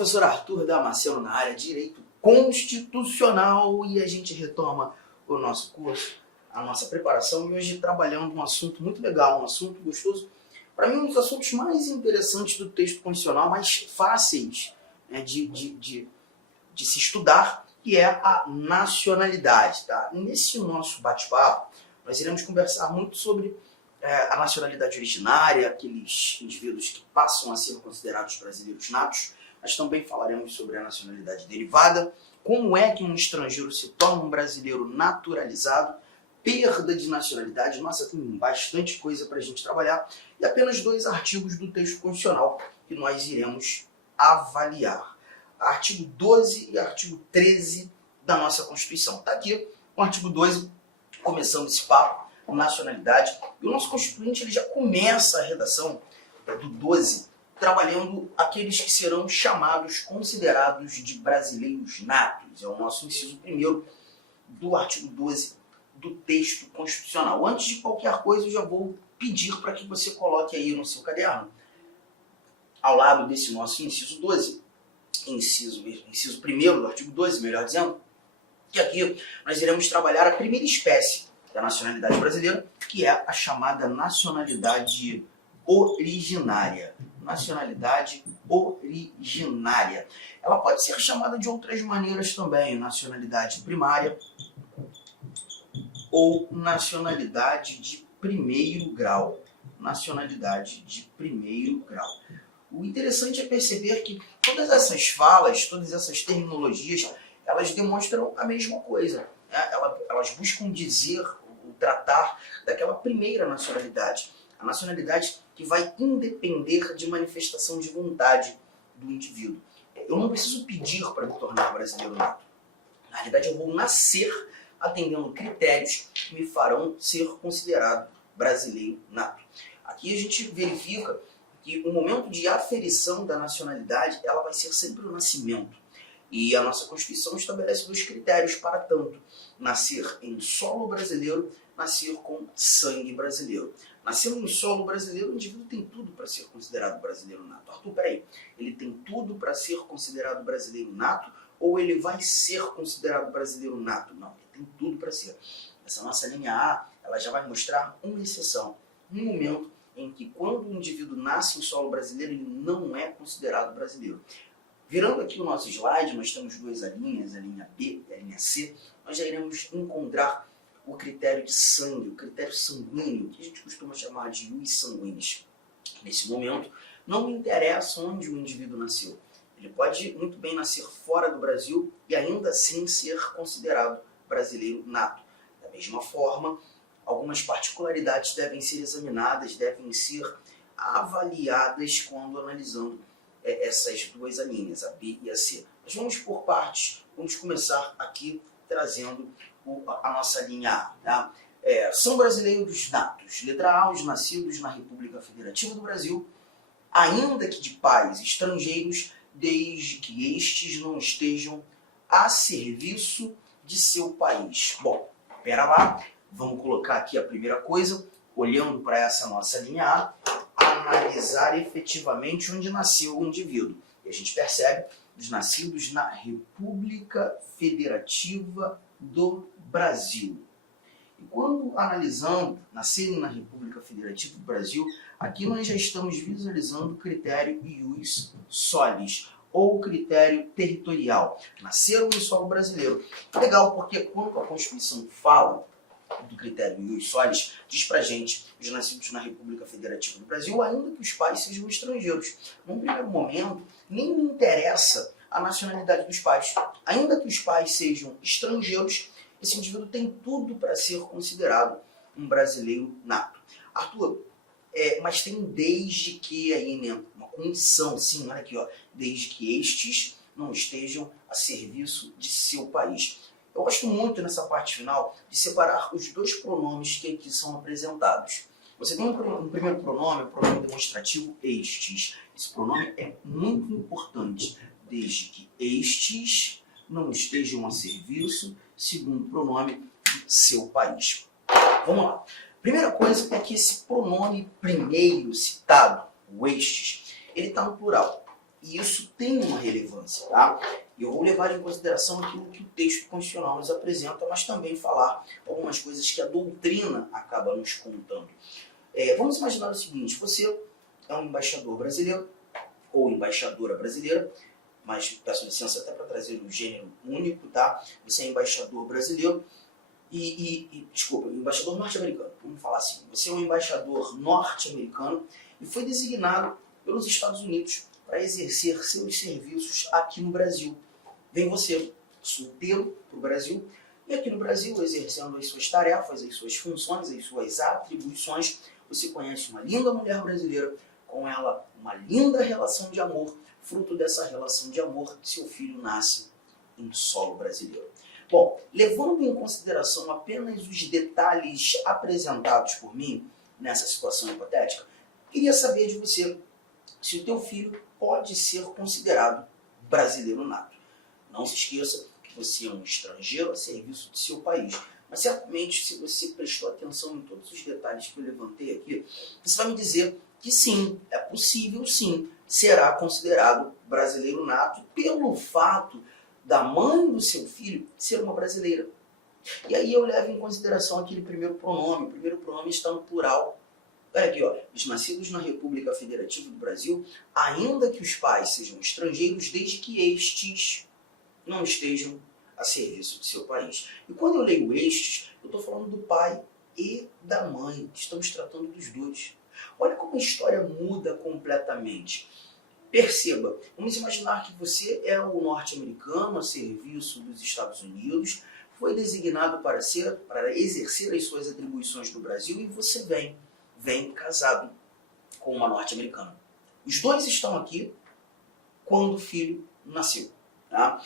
Professor Arthur Damasceno na área de Direito Constitucional e a gente retoma o nosso curso, a nossa preparação e hoje trabalhando um assunto muito legal, um assunto gostoso. Para mim, um dos assuntos mais interessantes do texto constitucional, mais fáceis, né, de se estudar, que é a nacionalidade. Tá? Nesse nosso bate-papo, nós iremos conversar muito sobre a nacionalidade originária, aqueles indivíduos que passam a ser considerados brasileiros natos. Nós também falaremos sobre a nacionalidade derivada, como é que um estrangeiro se torna um brasileiro naturalizado, perda de nacionalidade. Nossa, tem bastante coisa para a gente trabalhar. E apenas 2 artigos do texto constitucional que nós iremos avaliar. Artigo 12 e artigo 13 da nossa Constituição. Está aqui o artigo 12, começando esse papo, nacionalidade. E o nosso Constituinte ele já começa a redação do 12 trabalhando aqueles que serão chamados, considerados de brasileiros natos. É o nosso inciso 1º do artigo 12 do texto constitucional. Antes de qualquer coisa, eu já vou pedir para que você coloque aí no seu caderno, ao lado desse nosso inciso 12, inciso 1º do artigo 12, melhor dizendo, que aqui nós iremos trabalhar a primeira espécie da nacionalidade brasileira, que é a chamada nacionalidade originária. Nacionalidade originária. Ela pode ser chamada de outras maneiras também, nacionalidade primária ou nacionalidade de primeiro grau. Nacionalidade de primeiro grau. O interessante é perceber que todas essas falas, todas essas terminologias, elas demonstram a mesma coisa. Né? Elas buscam dizer, tratar daquela primeira nacionalidade. A nacionalidade que vai independer de manifestação de vontade do indivíduo. Eu não preciso pedir para me tornar brasileiro nato. Na realidade, eu vou nascer atendendo critérios que me farão ser considerado brasileiro nato. Aqui a gente verifica que o momento de aferição da nacionalidade ela vai ser sempre o nascimento. E a nossa Constituição estabelece 2 critérios para tanto: nascer em solo brasileiro, nascer com sangue brasileiro. Nascendo em solo brasileiro, o indivíduo tem tudo para ser considerado brasileiro nato. Arthur, peraí, ele tem tudo para ser considerado brasileiro nato ou ele vai ser considerado brasileiro nato? Não, ele tem tudo para ser. Essa nossa linha A, ela já vai mostrar uma exceção. Um momento em que quando o indivíduo nasce em solo brasileiro, ele não é considerado brasileiro. Virando aqui o nosso slide, nós temos 2 linhas, a linha B e a linha C. Nós já iremos encontrar o critério de sangue, o critério sanguíneo, que a gente costuma chamar de ius sanguinis. Nesse momento, não me interessa onde o indivíduo nasceu. Ele pode muito bem nascer fora do Brasil e ainda assim ser considerado brasileiro nato. Da mesma forma, algumas particularidades devem ser examinadas, devem ser avaliadas quando analisando essas 2 linhas, a B e a C. Mas vamos por partes, vamos começar aqui trazendo a nossa linha A. Tá? São brasileiros natos. Letra A, os nascidos na República Federativa do Brasil, ainda que de pais estrangeiros, desde que estes não estejam a serviço de seu país. Bom, pera lá, vamos colocar aqui a primeira coisa, olhando para essa nossa linha A, analisar efetivamente onde nasceu o indivíduo. E a gente percebe os nascidos na República Federativa do Brasil. E quando analisando nascerem na República Federativa do Brasil, aqui nós já estamos visualizando o critério ius solis, ou critério territorial. Nasceram em solo brasileiro. Legal, porque quando a Constituição fala do critério ius solis, diz pra gente os nascidos na República Federativa do Brasil, ainda que os pais sejam estrangeiros. Num primeiro momento, nem me interessa a nacionalidade dos pais. Ainda que os pais sejam estrangeiros, esse indivíduo tem tudo para ser considerado um brasileiro nato. Arthur, mas tem desde que aí, né, uma condição, sim, olha aqui, ó, desde que estes não estejam a serviço de seu país. Eu gosto muito nessa parte final de separar os 2 pronomes que aqui são apresentados. Você tem um primeiro pronome, o pronome demonstrativo estes. Esse pronome é muito importante, desde que estes não estejam a serviço, segundo pronome, de seu país. Vamos lá. Primeira coisa é que esse pronome primeiro citado, o estes, ele está no plural. E isso tem uma relevância, tá? E eu vou levar em consideração aquilo que o texto constitucional nos apresenta, mas também falar algumas coisas que a doutrina acaba nos contando. Vamos imaginar o seguinte: você é um embaixador brasileiro, ou embaixadora brasileira, mas peço licença até para trazer um gênero único, tá? Você é embaixador brasileiro desculpa, embaixador norte-americano, vamos falar assim. Você é um embaixador norte-americano e foi designado pelos Estados Unidos para exercer seus serviços aqui no Brasil. Vem você, solteiro, para o Brasil, e aqui no Brasil, exercendo as suas tarefas, as suas funções, as suas atribuições, você conhece uma linda mulher brasileira, com ela uma linda relação de amor. Fruto dessa relação de amor, seu filho nasce em solo brasileiro. Bom, levando em consideração apenas os detalhes apresentados por mim nessa situação hipotética, queria saber de você se o teu filho pode ser considerado brasileiro nato. Não se esqueça que você é um estrangeiro a serviço de seu país. Mas certamente, se você prestou atenção em todos os detalhes que eu levantei aqui, você vai me dizer que sim, é possível sim, será considerado brasileiro nato pelo fato da mãe do seu filho ser uma brasileira. E aí eu levo em consideração aquele primeiro pronome. O primeiro pronome está no plural. Olha aqui, ó, os nascidos na República Federativa do Brasil, ainda que os pais sejam estrangeiros, desde que estes não estejam a serviço de seu país. E quando eu leio estes, eu estou falando do pai e da mãe. Estamos tratando dos dois. Olha como a história muda completamente. Perceba, vamos imaginar que você é o norte-americano a serviço dos Estados Unidos, foi designado para exercer as suas atribuições no Brasil e você vem casado com uma norte-americana. Os dois estão aqui quando o filho nasceu. Tá?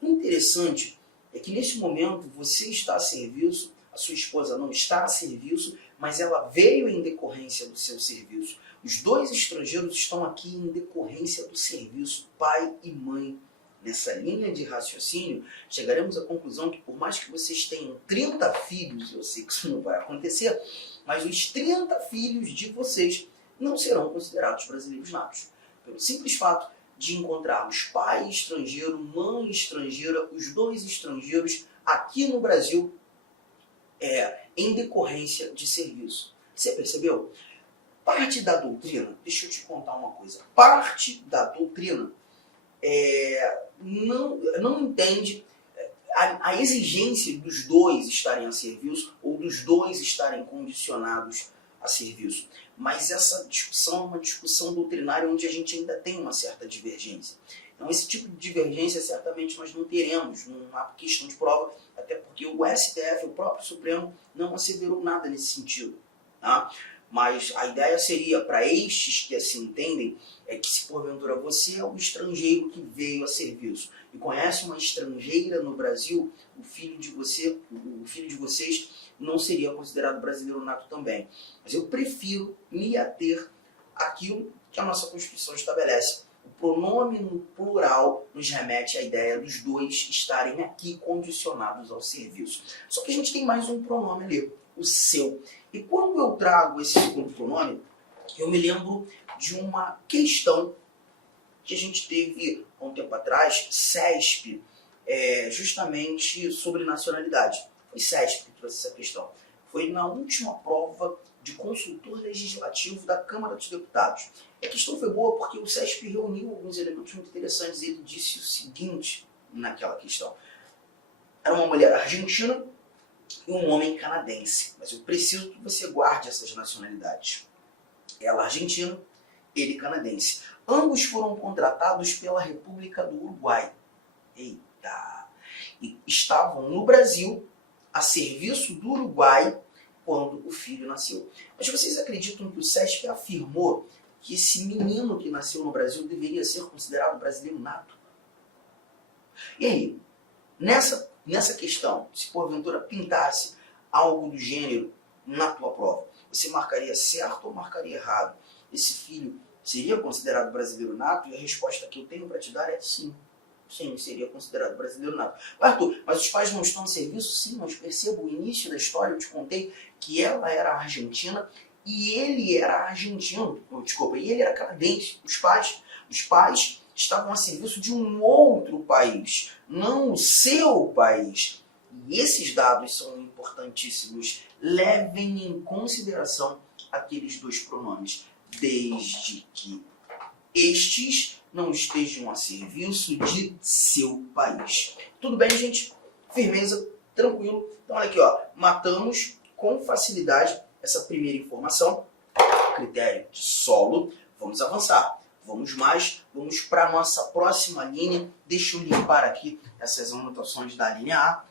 O interessante é que nesse momento você está a serviço, a sua esposa não está a serviço, mas ela veio em decorrência do seu serviço. Os dois estrangeiros estão aqui em decorrência do serviço pai e mãe. Nessa linha de raciocínio, chegaremos à conclusão que por mais que vocês tenham 30 filhos, eu sei que isso não vai acontecer, mas os 30 filhos de vocês não serão considerados brasileiros natos. Pelo simples fato de encontrarmos pai estrangeiro, mãe estrangeira, os dois estrangeiros aqui no Brasil em decorrência de serviço. Você percebeu? Parte da doutrina, deixa eu te contar uma coisa, parte da doutrina não entende a exigência dos dois estarem a serviço ou dos dois estarem condicionados a serviço. Mas essa discussão é uma discussão doutrinária onde a gente ainda tem uma certa divergência. Então esse tipo de divergência certamente nós não teremos, não há questão de prova, até porque o STF, o próprio Supremo, não asseverou nada nesse sentido. Tá? Mas a ideia seria, para estes que assim entendem, é que se porventura você é um estrangeiro que veio a serviço e conhece uma estrangeira no Brasil, o filho de vocês não seria considerado brasileiro nato também. Mas eu prefiro me ater àquilo que a nossa Constituição estabelece. O pronome no plural nos remete à ideia dos dois estarem aqui condicionados ao serviço. Só que a gente tem mais um pronome ali, o seu. E quando eu trago esse segundo pronome, eu me lembro de uma questão que a gente teve há um tempo atrás, CESP, justamente sobre nacionalidade. Foi CESP que trouxe essa questão. Foi na última prova de consultor legislativo da Câmara dos Deputados. E a questão foi boa porque o CESP reuniu alguns elementos muito interessantes. Ele disse o seguinte naquela questão. Era uma mulher argentina e um homem canadense. Mas eu preciso que você guarde essas nacionalidades. Ela argentina, ele canadense. Ambos foram contratados pela República do Uruguai. Eita! E estavam no Brasil a serviço do Uruguai quando o filho nasceu. Mas vocês acreditam que o CESP afirmou que esse menino que nasceu no Brasil deveria ser considerado brasileiro nato? E aí, nessa questão, se porventura pintasse algo do gênero na tua prova, você marcaria certo ou marcaria errado? Esse filho seria considerado brasileiro nato? E a resposta que eu tenho para te dar é sim. Sim, seria considerado brasileiro nato. Arthur, mas os pais não estão a serviço? Sim, mas perceba o início da história, eu te contei que ela era argentina e ele era argentino. Desculpa, e ele era canadense. Os pais estavam a serviço de um outro país, não o seu país. E esses dados são importantíssimos. Levem em consideração aqueles dois pronomes, desde que estes não estejam a serviço de seu país. Tudo bem, gente? Firmeza, tranquilo. Então, olha aqui, ó, matamos com facilidade essa primeira informação, critério de solo. Vamos avançar. Vamos para a nossa próxima linha. Deixa eu limpar aqui essas anotações da linha A,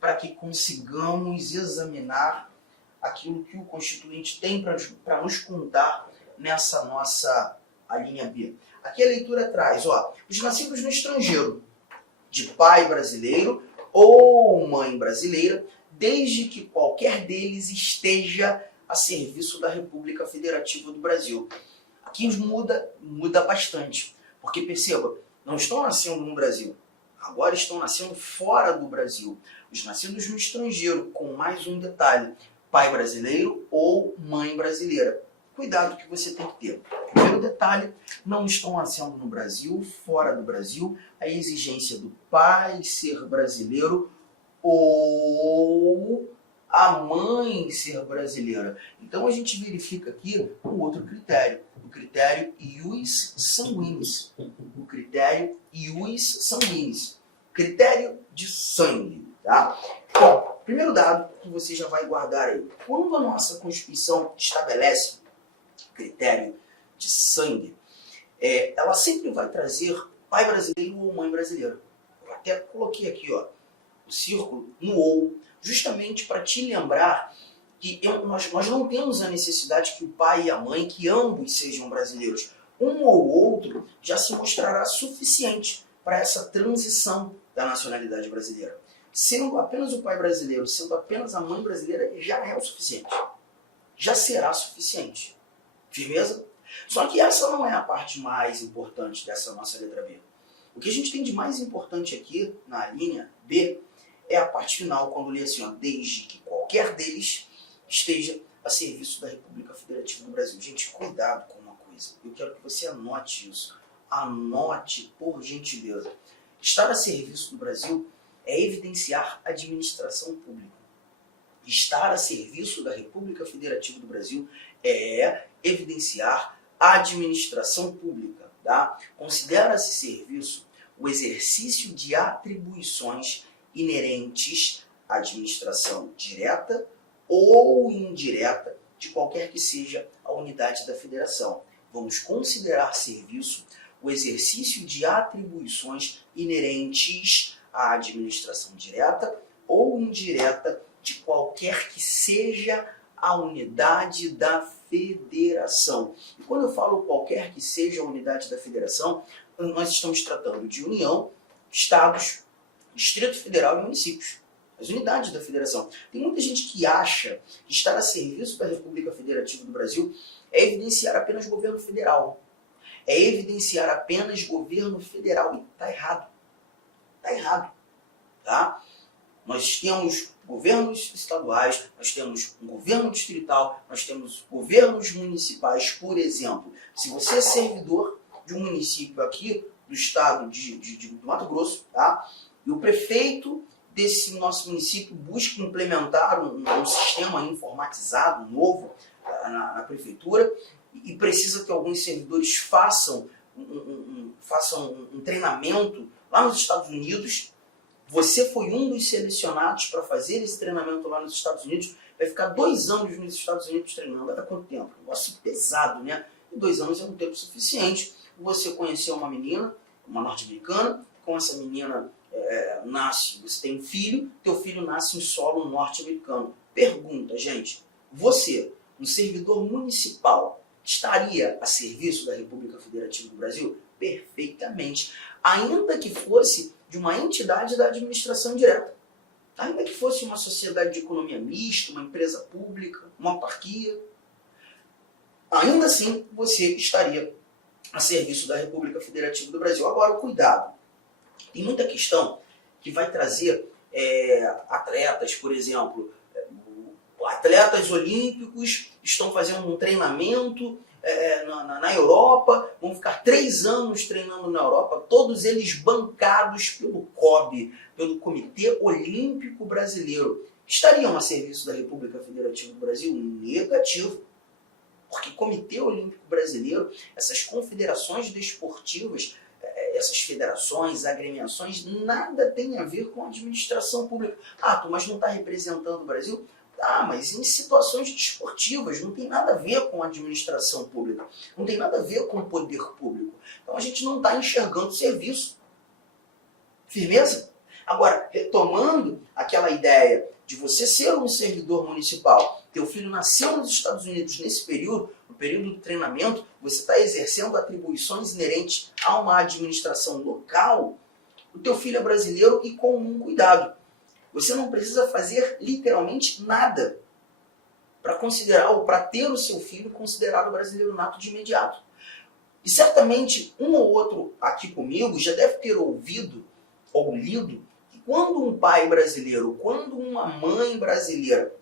para que consigamos examinar aquilo que o Constituinte tem para nos contar nessa nossa a linha B. Aqui a leitura traz, ó, os nascidos no estrangeiro, de pai brasileiro ou mãe brasileira, desde que qualquer deles esteja a serviço da República Federativa do Brasil. Aqui muda bastante, porque perceba, não estão nascendo no Brasil, agora estão nascendo fora do Brasil. Os nascidos no estrangeiro, com mais um detalhe, pai brasileiro ou mãe brasileira. Cuidado que você tem que ter. Primeiro detalhe, não estão nascendo no Brasil, fora do Brasil, a exigência do pai ser brasileiro ou a mãe ser brasileira. Então a gente verifica aqui um outro critério, o critério ius sanguinis. O critério ius sanguinis. Critério de sangue, tá? Bom, primeiro dado que você já vai guardar aí. Quando a nossa Constituição estabelece critério de sangue, ela sempre vai trazer pai brasileiro ou mãe brasileira. Eu até coloquei aqui, ó, o círculo no ou, justamente para te lembrar que nós não temos a necessidade que o pai e a mãe, que ambos sejam brasileiros. Um ou outro já se mostrará suficiente para essa transição da nacionalidade brasileira. Sendo apenas o pai brasileiro, sendo apenas a mãe brasileira, já é o suficiente. Já será suficiente. Firmeza? Só que essa não é a parte mais importante dessa nossa letra B. O que a gente tem de mais importante aqui, na linha B, é a parte final, quando lê assim, ó, desde que qualquer deles esteja a serviço da República Federativa do Brasil. Gente, cuidado com uma coisa. Eu quero que você anote isso. Anote, por gentileza. Estar a serviço do Brasil é evidenciar administração pública. Estar a serviço da República Federativa do Brasil é evidenciar administração pública. Tá? Considera-se serviço o exercício de atribuições inerentes à administração direta ou indireta de qualquer que seja a unidade da federação. Vamos considerar serviço o exercício de atribuições inerentes à administração direta ou indireta de qualquer que seja a unidade da federação. E quando eu falo qualquer que seja a unidade da federação, nós estamos tratando de União, Estados, Distrito Federal e municípios. As unidades da federação. Tem muita gente que acha que estar a serviço da República Federativa do Brasil é evidenciar apenas governo federal. É evidenciar apenas governo federal. E está errado. Está errado. Tá? Nós temos governos estaduais, nós temos um governo distrital, nós temos governos municipais, por exemplo. Se você é servidor de um município aqui do estado do Mato Grosso, tá? E o prefeito desse nosso município busca implementar um sistema informatizado novo na prefeitura e precisa que alguns servidores façam um treinamento lá nos Estados Unidos. Você foi um dos selecionados para fazer esse treinamento lá nos Estados Unidos, vai ficar 2 anos nos Estados Unidos treinando. Vai dar quanto tempo? Um negócio pesado, né? E 2 anos é um tempo suficiente. Você conheceu uma menina, uma norte-americana, com essa menina nasce, você tem um filho, teu filho nasce em solo norte-americano. Pergunta, gente, você, um servidor municipal, estaria a serviço da República Federativa do Brasil? Perfeitamente. Ainda que fosse de uma entidade da administração direta. Ainda que fosse uma sociedade de economia mista, uma empresa pública, uma autarquia, ainda assim você estaria a serviço da República Federativa do Brasil. Agora, cuidado. Tem muita questão que vai trazer atletas, por exemplo, atletas olímpicos estão fazendo um treinamento na Europa, vão ficar 3 anos treinando na Europa, todos eles bancados pelo COB, pelo Comitê Olímpico Brasileiro. Estariam a serviço da República Federativa do Brasil? Negativo. Porque Comitê Olímpico Brasileiro, essas confederações desportivas, essas federações, agremiações, nada tem a ver com a administração pública. Ah, mas não está representando o Brasil? Ah, mas em situações desportivas, não tem nada a ver com a administração pública, não tem nada a ver com o poder público. Então a gente não está enxergando serviço. Firmeza? Agora, retomando aquela ideia de você ser um servidor municipal, teu filho nasceu nos Estados Unidos nesse período, no período do treinamento, você está exercendo atribuições inerentes a uma administração local, o teu filho é brasileiro e com um cuidado. Você não precisa fazer literalmente nada para considerar ou para ter o seu filho considerado brasileiro nato de imediato. E certamente um ou outro aqui comigo já deve ter ouvido ou lido que quando um pai brasileiro, quando uma mãe brasileira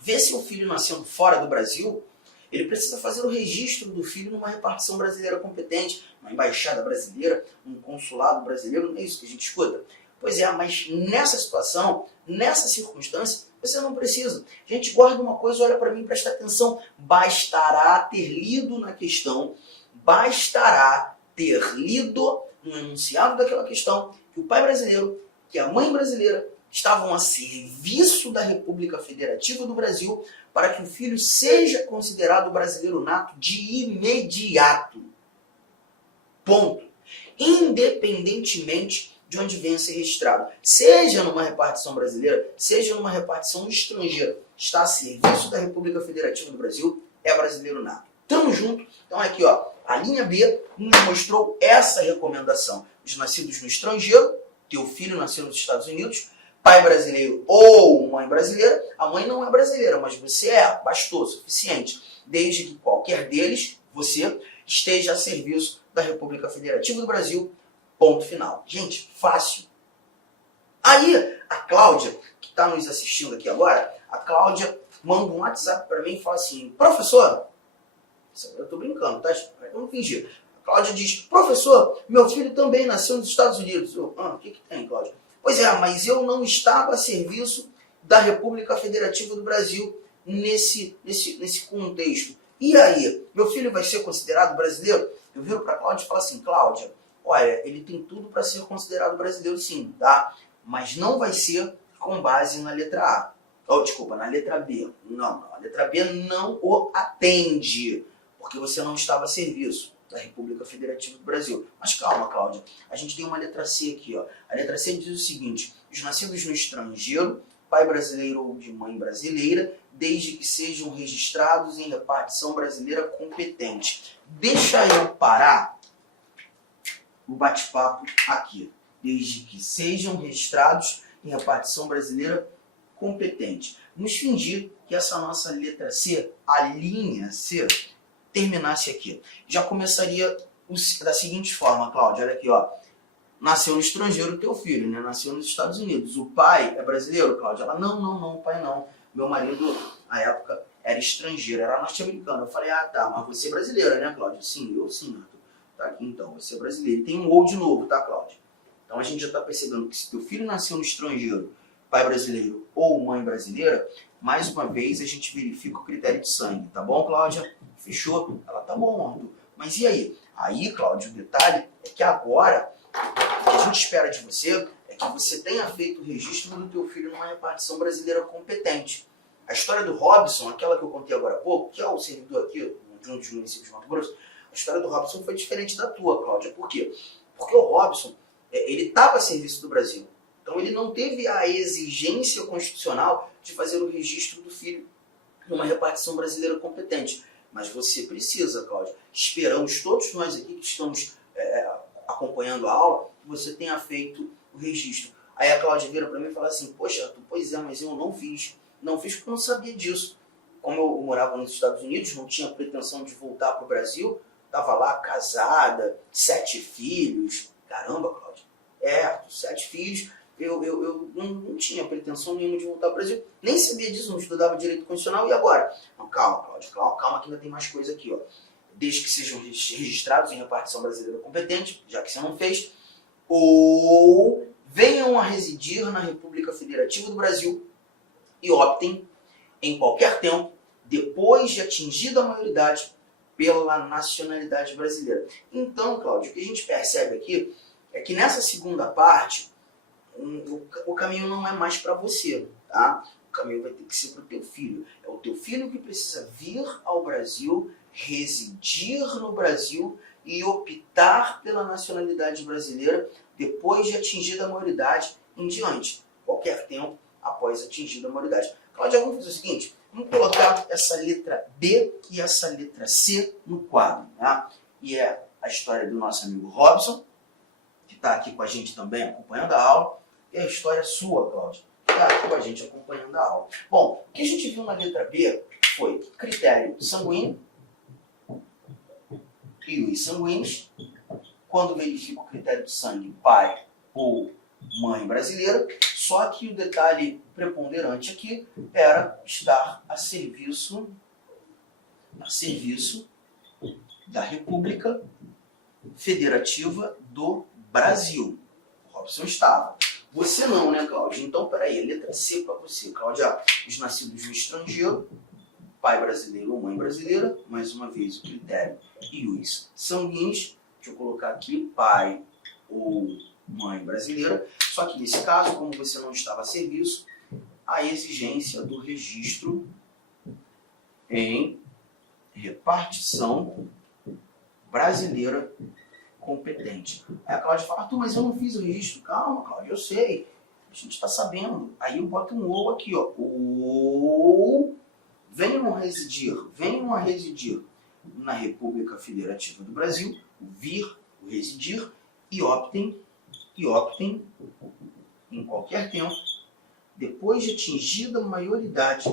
vê seu filho nascendo fora do Brasil, ele precisa fazer o registro do filho numa repartição brasileira competente, uma embaixada brasileira, um consulado brasileiro, não é isso que a gente escuta? Pois é, mas nessa situação, nessa circunstância, você não precisa. Gente, guarda uma coisa, olha para mim, presta atenção. Bastará ter lido na questão, bastará ter lido no enunciado daquela questão que o pai brasileiro, que a mãe brasileira estavam a serviço da República Federativa do Brasil para que o filho seja considerado brasileiro nato de imediato. Ponto. Independentemente de onde venha a ser registrado. Seja numa repartição brasileira, seja numa repartição estrangeira. Está a serviço da República Federativa do Brasil, é brasileiro nato. Tamo junto. Então aqui, ó, a linha B nos mostrou essa recomendação. Os nascidos no estrangeiro, teu filho nasceu nos Estados Unidos, pai brasileiro ou mãe brasileira, a mãe não é brasileira, mas você é, bastou, suficiente. Desde que qualquer deles, você, esteja a serviço da República Federativa do Brasil. Ponto final. Gente, fácil. Aí, a Cláudia, que está nos assistindo aqui agora, a Cláudia manda um WhatsApp para mim e fala assim, professor, eu estou brincando, tá? Vamos fingir. A Cláudia diz, professor, meu filho também nasceu nos Estados Unidos. O que tem, Cláudia? Pois é, mas eu não estava a serviço da República Federativa do Brasil nesse contexto. E aí, meu filho vai ser considerado brasileiro? Eu viro para a Cláudia e falo assim, Cláudia, olha, ele tem tudo para ser considerado brasileiro sim, tá? Mas não vai ser com base na letra A. Oh, desculpa, na letra B. Não, a letra B não o atende, porque você não estava a serviço da República Federativa do Brasil. Mas calma, Cláudia, a gente tem uma letra C aqui, ó. A letra C diz o seguinte, os nascidos no estrangeiro, pai brasileiro ou de mãe brasileira, desde que sejam registrados em repartição brasileira competente. Deixa eu parar o bate-papo aqui, desde que sejam registrados em repartição brasileira competente. Vamos fingir que essa nossa letra C, a linha C, terminasse aqui. Já começaria da seguinte forma, Cláudia, olha aqui, ó. Nasceu no estrangeiro o teu filho, né? Nasceu nos Estados Unidos. O pai é brasileiro, Cláudia? Ela, não, o pai não. Meu marido, na época, era estrangeiro, era norte-americano. Eu falei, ah, tá, mas você é brasileira, né, Cláudia? Sim, eu sim, Arthur. Tá aqui então, você é brasileiro. Tem um ou de novo, tá, Cláudia? Então a gente já está percebendo que se teu filho nasceu no estrangeiro, pai brasileiro ou mãe brasileira, mais uma vez a gente verifica o critério de sangue. Tá bom, Cláudia? Fechou? Ela, tá bom, Arthur. Mas e aí? Aí, Cláudia, o detalhe é que agora, o que a gente espera de você é que você tenha feito o registro do teu filho numa repartição brasileira competente. A história do Robson, aquela que eu contei agora há pouco, que é o servidor aqui de um dos municípios de Mato Grosso, a história do Robson foi diferente da tua, Cláudia. Por quê? Porque o Robson, ele estava a serviço do Brasil. Então ele não teve a exigência constitucional de fazer o registro do filho numa repartição brasileira competente. Mas você precisa, Cláudia. Esperamos todos nós aqui que estamos acompanhando a aula, que você tenha feito o registro. Aí a Cláudia vira para mim e fala assim, poxa, Arthur, pois é, mas eu não fiz. Não fiz porque eu não sabia disso. Como eu morava nos Estados Unidos, não tinha pretensão de voltar para o Brasil, estava lá casada, 7 filhos. Caramba, Cláudia. 7 filhos. Eu não tinha pretensão nenhuma de voltar para o Brasil. Nem sabia disso, não estudava direito constitucional. E agora? Não, calma, Cláudia, calma que ainda tem mais coisa aqui. Ó. desde que sejam registrados em repartição brasileira competente, já que você não fez, ou venham a residir na República Federativa do Brasil e optem em qualquer tempo, depois de atingida a maioridade, pela nacionalidade brasileira. Então, Cláudio, o que a gente percebe aqui é que nessa segunda parte, o caminho não é mais para você, tá? O caminho vai ter que ser para o teu filho. É o teu filho que precisa vir ao Brasil, residir no Brasil e optar pela nacionalidade brasileira depois de atingida a maioridade em diante, qualquer tempo após atingida a maioridade. Cláudia, vamos fazer o seguinte, vamos colocar essa letra B e essa letra C no quadro, tá? E é a história do nosso amigo Robson, que está aqui com a gente também acompanhando a aula, e a história sua, Cláudia, que está aqui com a gente acompanhando a aula. Bom, o que a gente viu na letra B foi critério sanguíneo e os sanguíneos, quando verifica o critério de sangue pai ou mãe brasileira, só que o detalhe preponderante aqui era estar a serviço da República Federativa do Brasil. O Robson estava. Você não, né, Cláudia? Então, peraí, letra C para você. Cláudia, os nascidos no estrangeiro, pai brasileiro ou mãe brasileira, mais uma vez o critério e os sanguíneos. Deixa eu colocar aqui, pai ou mãe brasileira. Só que nesse caso, como você não estava a serviço, a exigência do registro em repartição brasileira competente. Aí a Cláudia fala, Arthur, mas eu não fiz o registro. Calma, Cláudia, eu sei. A gente está sabendo. Aí eu boto um ou aqui, ó. Ou venham a residir na República Federativa do Brasil, o vir, o residir, e optem em qualquer tempo, depois de atingida a maioridade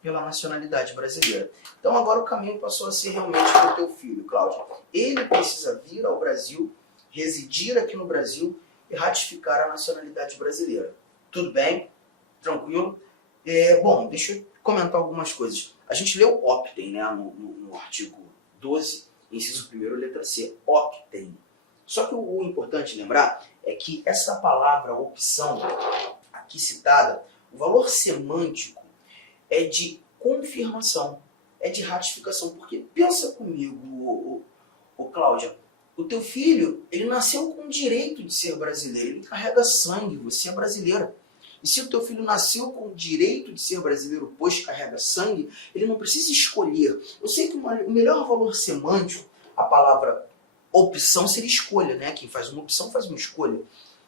pela nacionalidade brasileira. Então agora o caminho passou a ser realmente para o teu filho, Cláudio. Ele precisa vir ao Brasil, residir aqui no Brasil e ratificar a nacionalidade brasileira. Tudo bem? Tranquilo? Bom, deixa eu comentar algumas coisas. A gente leu optem, né, no artigo 12, inciso 1º, letra C. Optem. Só que o importante lembrar é que essa palavra opção, aqui citada, o valor semântico é de confirmação, é de ratificação. Porque pensa comigo, Cláudia, o teu filho, ele nasceu com o direito de ser brasileiro, ele carrega sangue, você é brasileira. E se o teu filho nasceu com o direito de ser brasileiro, pois carrega sangue, ele não precisa escolher. Eu sei que o melhor valor semântico, a palavra opção seria escolha, né? Quem faz uma opção faz uma escolha.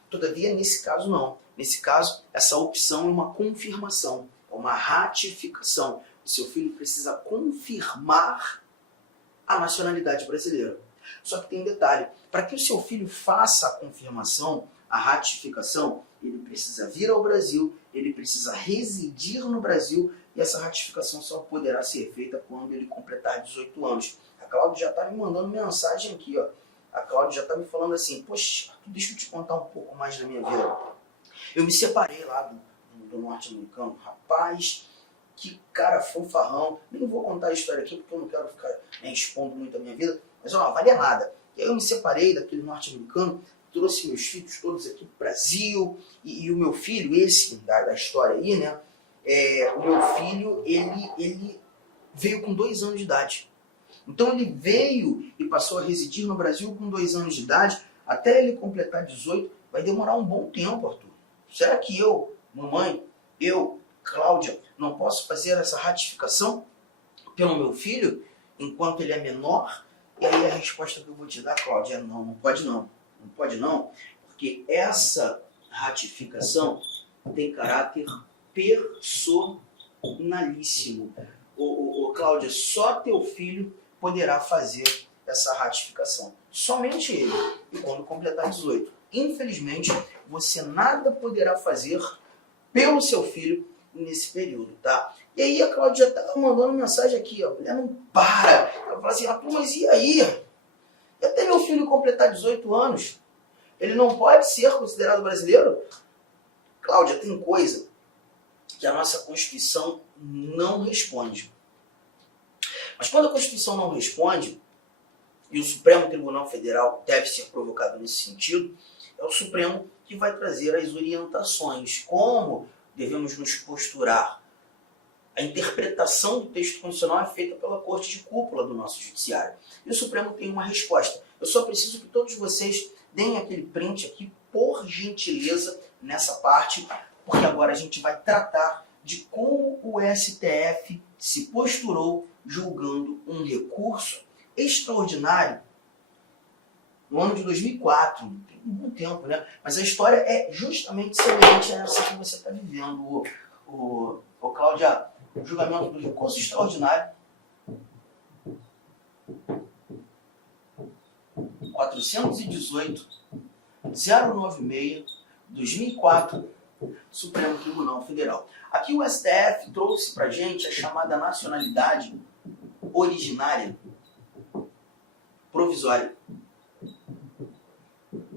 Todavia, nesse caso não. Nesse caso, essa opção é uma confirmação, é uma ratificação. O seu filho precisa confirmar a nacionalidade brasileira. Só que tem um detalhe, para que o seu filho faça a confirmação, a ratificação, ele precisa vir ao Brasil, ele precisa residir no Brasil, e essa ratificação só poderá ser feita quando ele completar 18 anos. A Cláudia já está me mandando mensagem aqui, ó. A Cláudia já está me falando assim, poxa, deixa eu te contar um pouco mais da minha vida. Eu me separei lá do norte-americano, rapaz, que cara fanfarrão. Nem vou contar a história aqui porque eu não quero ficar expondo muito a minha vida, mas ó, valia nada. E aí eu me separei daquele norte-americano, trouxe meus filhos todos aqui para o Brasil, e o meu filho, esse da história aí, né? O meu filho, ele veio com 2 anos de idade. Então ele veio e passou a residir no Brasil com 2 anos de idade, até ele completar 18, vai demorar um bom tempo, Arthur. Será que eu, mamãe, Cláudia, não posso fazer essa ratificação pelo meu filho, enquanto ele é menor? E aí a resposta que eu vou te dar, Cláudia, é não, não pode não. Não pode não, porque essa ratificação tem caráter personalíssimo. Cláudia, só teu filho poderá fazer essa ratificação. Somente ele. E quando completar 18. Infelizmente, você nada poderá fazer pelo seu filho nesse período, tá? E aí a Cláudia já estava mandando mensagem aqui, ó. A mulher não para. Ela fala assim, mas e aí? E até meu filho completar 18 anos, ele não pode ser considerado brasileiro? Cláudia, tem coisa que a nossa Constituição não responde. Mas quando a Constituição não responde, e o Supremo Tribunal Federal deve ser provocado nesse sentido, é o Supremo que vai trazer as orientações, como devemos nos posturar. A interpretação do texto constitucional é feita pela corte de cúpula do nosso judiciário. E o Supremo tem uma resposta. Eu só preciso que todos vocês deem aquele print aqui, por gentileza, nessa parte, porque agora a gente vai tratar de como o STF se posturou julgando um recurso extraordinário no ano de 2004. Tem um tempo, né? Mas a história é justamente semelhante a essa que você está vivendo, Cláudia. O julgamento do recurso extraordinário 418-096-2004, Supremo Tribunal Federal. Aqui o STF trouxe para a gente a chamada nacionalidade originária provisória,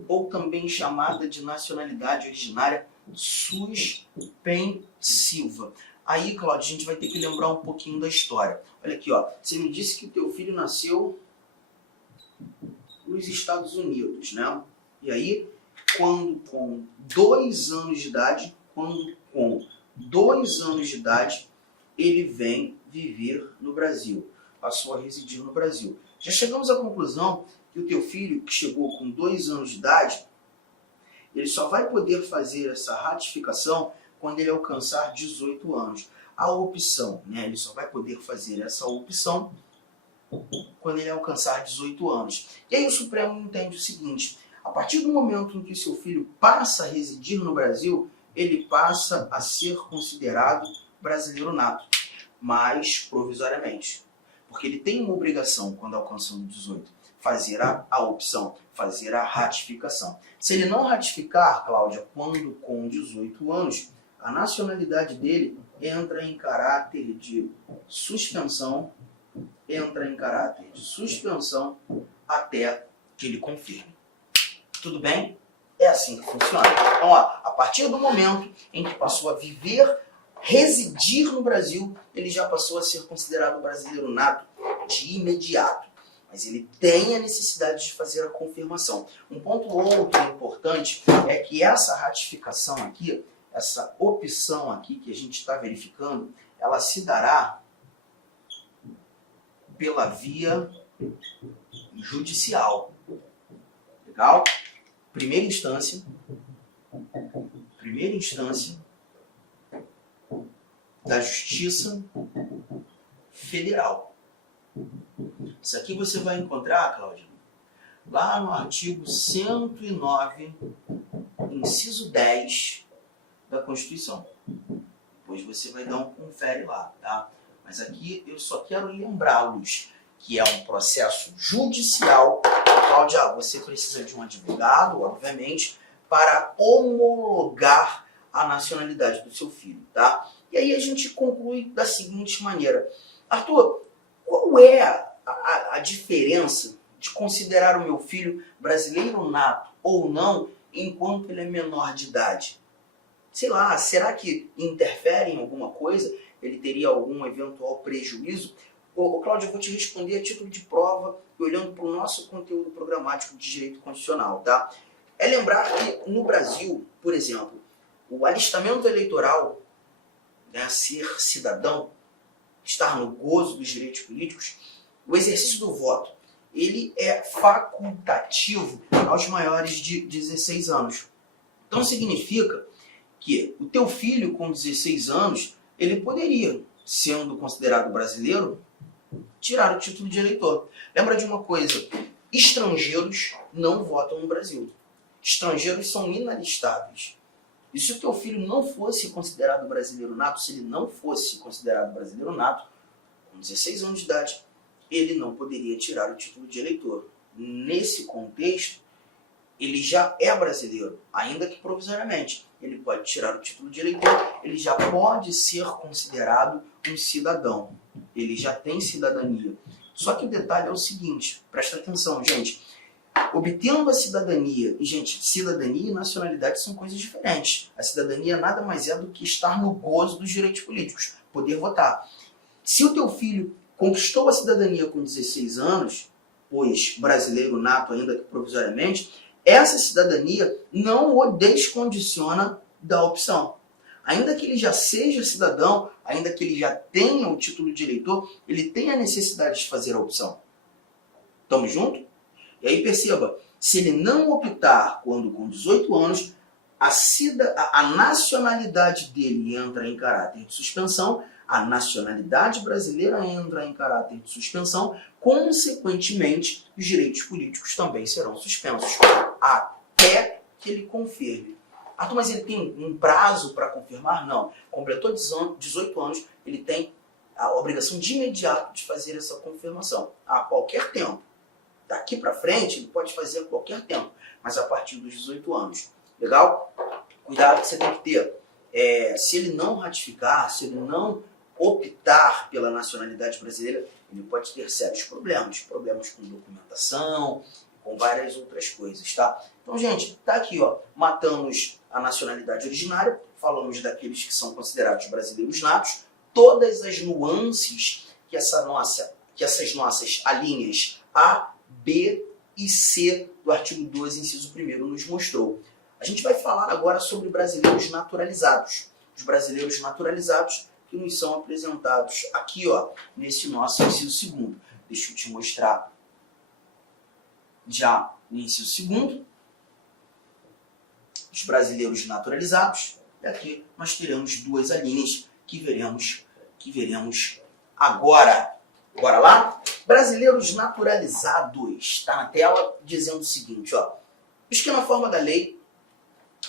ou também chamada de nacionalidade originária suspensiva. Aí, Cláudio, a gente vai ter que lembrar um pouquinho da história. Olha aqui, ó. Você me disse que o teu filho nasceu nos Estados Unidos, né? E aí, quando com 2 anos de idade, ele vem viver no Brasil. Passou a residir no Brasil. Já chegamos à conclusão que o teu filho, que chegou com 2 anos de idade, ele só vai poder fazer essa ratificação quando ele alcançar 18 anos. A opção, né? Ele só vai poder fazer essa opção quando ele alcançar 18 anos. E aí o Supremo entende o seguinte: a partir do momento em que seu filho passa a residir no Brasil, ele passa a ser considerado brasileiro nato, mas provisoriamente. Porque ele tem uma obrigação, quando alcançando 18, fazer a opção, fazer a ratificação. Se ele não ratificar, Cláudia, quando com 18 anos, a nacionalidade dele entra em caráter de suspensão, até que ele confirme. Tudo bem? É assim que funciona. Então, ó, a partir do momento em que passou a viver, residir no Brasil, ele já passou a ser considerado brasileiro nato de imediato. Mas ele tem a necessidade de fazer a confirmação. Um ponto outro importante é que essa ratificação aqui, essa opção aqui que a gente está verificando, ela se dará pela via judicial. Legal? Primeira instância da Justiça Federal. Isso aqui você vai encontrar, Cláudia, lá no artigo 109, inciso 10 da Constituição. Depois você vai dar um confere lá, tá? Mas aqui eu só quero lembrá-los que é um processo judicial. Cláudia, você precisa de um advogado, obviamente, para homologar a nacionalidade do seu filho, tá? E aí a gente conclui da seguinte maneira: Arthur, qual é a diferença de considerar o meu filho brasileiro nato ou não enquanto ele é menor de idade? Sei lá, será que interfere em alguma coisa? Ele teria algum eventual prejuízo? Cláudio, eu vou te responder a título de prova, olhando para o nosso conteúdo programático de direito constitucional, tá? É lembrar que no Brasil, por exemplo, o alistamento eleitoral, né, ser cidadão, estar no gozo dos direitos políticos, o exercício do voto, ele é facultativo aos maiores de 16 anos. Então significa que o teu filho com 16 anos, ele poderia, sendo considerado brasileiro, tirar o título de eleitor. Lembra de uma coisa: estrangeiros não votam no Brasil. Estrangeiros são inalistáveis. E se o teu filho não fosse considerado brasileiro nato, se ele não fosse considerado brasileiro nato, com 16 anos de idade, ele não poderia tirar o título de eleitor. Nesse contexto, ele já é brasileiro, ainda que provisoriamente. Ele pode tirar o título de eleitor, ele já pode ser considerado um cidadão. Ele já tem cidadania. Só que o detalhe é o seguinte, presta atenção, gente. Obtendo a cidadania, e gente, cidadania e nacionalidade são coisas diferentes. A cidadania nada mais é do que estar no gozo dos direitos políticos, poder votar. Se o teu filho conquistou a cidadania com 16 anos, pois brasileiro nato, ainda que provisoriamente, essa cidadania não o descondiciona da opção. Ainda que ele já seja cidadão, ainda que ele já tenha o título de eleitor, ele tem a necessidade de fazer a opção. Tamo junto? E aí perceba, se ele não optar quando com 18 anos, a nacionalidade dele entra em caráter de suspensão, a nacionalidade brasileira entra em caráter de suspensão, consequentemente, os direitos políticos também serão suspensos, até que ele confirme. Arthur, mas ele tem um prazo para confirmar? Não. Completou 18 anos, ele tem a obrigação de imediato de fazer essa confirmação, a qualquer tempo. Daqui para frente, ele pode fazer a qualquer tempo, mas a partir dos 18 anos. Legal? Cuidado que você tem que ter. Se ele não ratificar, se ele não optar pela nacionalidade brasileira, ele pode ter sérios problemas. Problemas com documentação, com várias outras coisas, tá? Então, gente, tá aqui, ó. Matamos a nacionalidade originária, falamos daqueles que são considerados brasileiros natos, todas as nuances que essas nossas alíneas A, B e C do artigo 12, inciso 1º, nos mostrou. A gente vai falar agora sobre brasileiros naturalizados. Os brasileiros naturalizados que nos são apresentados aqui, ó, nesse nosso inciso 2º. Deixa eu te mostrar já o inciso 2º. Os brasileiros naturalizados. E aqui nós teremos duas alíneas que veremos agora. Bora lá? Brasileiros naturalizados. Está na tela dizendo o seguinte, ó. Os que na forma da lei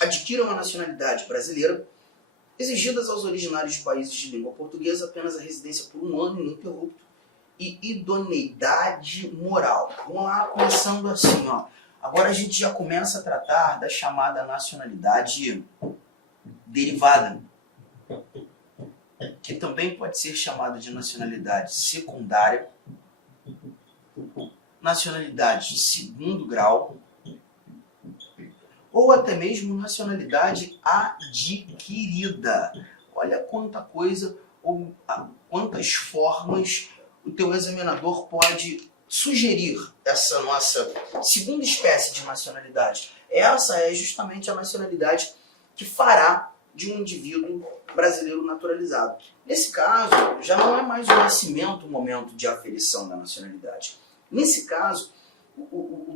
adquiram a nacionalidade brasileira, exigidas aos originários de países de língua portuguesa apenas a residência por 1 ano ininterrupto e idoneidade moral. Vamos lá, começando assim, ó. Agora a gente já começa a tratar da chamada nacionalidade derivada, que também pode ser chamada de nacionalidade secundária, nacionalidade de 2º grau, ou até mesmo nacionalidade adquirida. Olha quanta coisa, ou quantas formas o teu examinador pode sugerir essa nossa segunda espécie de nacionalidade. Essa é justamente a nacionalidade que fará de um indivíduo brasileiro naturalizado. Nesse caso, já não é mais o nascimento o momento de aferição da nacionalidade. Nesse caso, o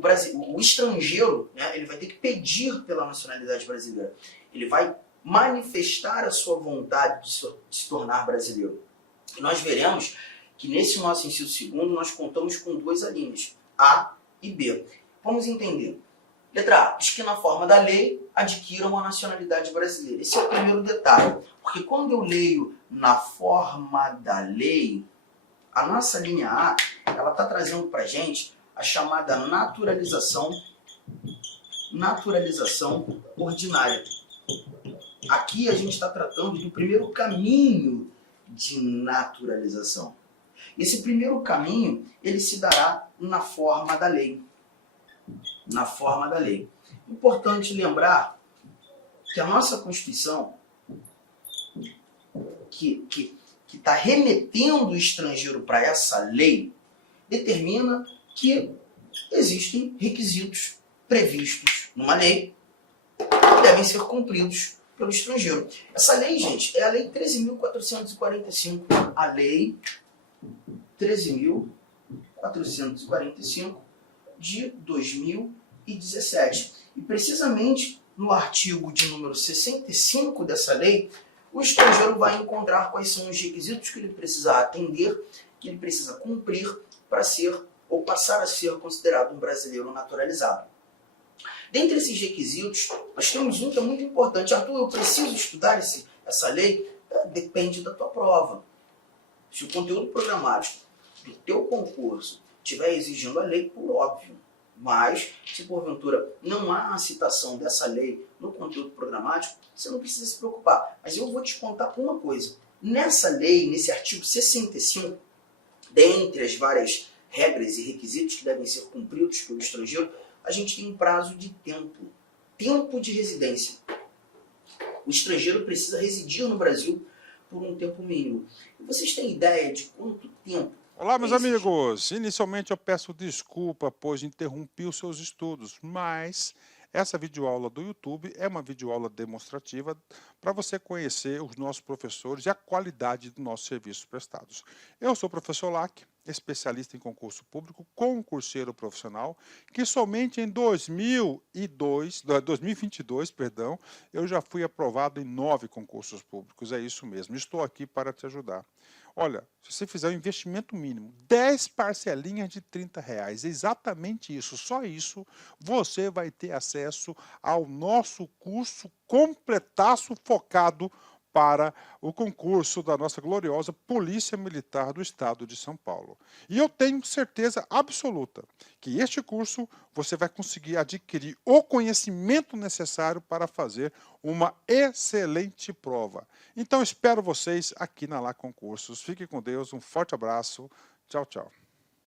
estrangeiro, né, ele vai ter que pedir pela nacionalidade brasileira. Ele vai manifestar a sua vontade de se tornar brasileiro. E nós veremos que nesse nosso inciso 2º nós contamos com duas alíneas, A e B. Vamos entender. Letra A. Os que na forma da lei adquiram a nacionalidade brasileira. Esse é o primeiro detalhe. Porque quando eu leio na forma da lei, a nossa linha A, ela está trazendo para a gente a chamada naturalização ordinária. Aqui a gente está tratando do primeiro caminho de naturalização. Esse primeiro caminho, ele se dará na forma da lei. Na forma da lei. Importante lembrar que a nossa Constituição, que está remetendo o estrangeiro para essa lei, determina que existem requisitos previstos numa lei que devem ser cumpridos pelo estrangeiro. Essa lei, gente, é a Lei 13.445. A Lei 13.445 de 2017. E precisamente no artigo de número 65 dessa lei, o estrangeiro vai encontrar quais são os requisitos que ele precisa atender, que ele precisa cumprir para ser ou passar a ser considerado um brasileiro naturalizado. Dentre esses requisitos, nós temos um que é muito importante. Arthur, eu preciso estudar essa lei? Depende da tua prova. Se o conteúdo programático do teu concurso estiver exigindo a lei, por óbvio. Mas, se porventura não há a citação dessa lei no conteúdo programático, você não precisa se preocupar. Mas eu vou te contar uma coisa. Nessa lei, nesse artigo 65, dentre as várias regras e requisitos que devem ser cumpridos pelo estrangeiro, a gente tem um prazo de tempo. Tempo de residência. O estrangeiro precisa residir no Brasil por um tempo mínimo. E vocês têm ideia de quanto tempo Olá, É meus isso, Chico. amigos! Inicialmente eu peço desculpa, pois interrompi os seus estudos, mas essa videoaula do YouTube é uma videoaula demonstrativa para você conhecer os nossos professores e a qualidade dos nossos serviços prestados. Eu sou o professor Lac, especialista em concurso público, concurseiro profissional, que somente em 2022, perdão, eu já fui aprovado em 9 concursos públicos. É isso mesmo, estou aqui para te ajudar. Olha, se você fizer um investimento mínimo, 10 parcelinhas de R$ 30, exatamente isso, só isso, você vai ter acesso ao nosso curso completaço focado para o concurso da nossa gloriosa Polícia Militar do Estado de São Paulo. E eu tenho certeza absoluta que este curso você vai conseguir adquirir o conhecimento necessário para fazer uma excelente prova. Então espero vocês aqui na Lá Concursos. Fique com Deus, um forte abraço. Tchau, tchau.